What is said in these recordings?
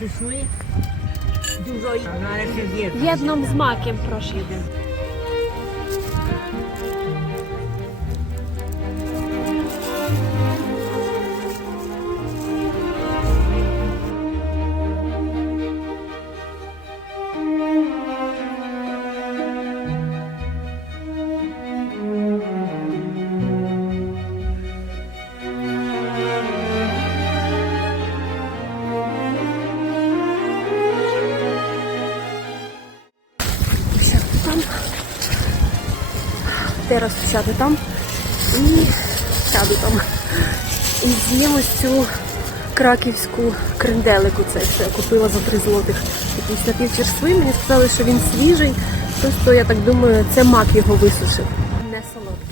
przyszły. Dużo ich. Jedną z makiem, proszę. Jeden. Там. Teraz сяду там і сяду там. І з'їм ось цю краківську кренделику, це що я купила за 3 злотих. Якийсь напів черствий, мені сказали, що він свіжий. Просто я так думаю, це мак його висушив. Не солодкий.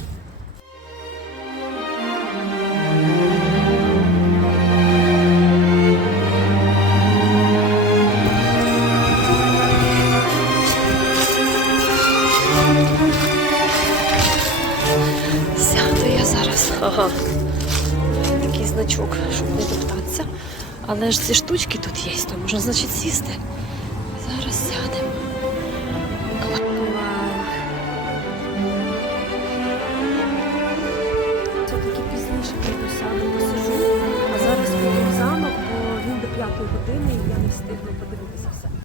зараз. Ага. Такий значок, щоб не топтатися. Але ж ці штучки тут є, то можна, значить, сісти. Зараз сядемо. Все-таки пізніше присяду, посижу, а зараз піду в замок, бо він до п'ятої години і я не встигну подивитися все.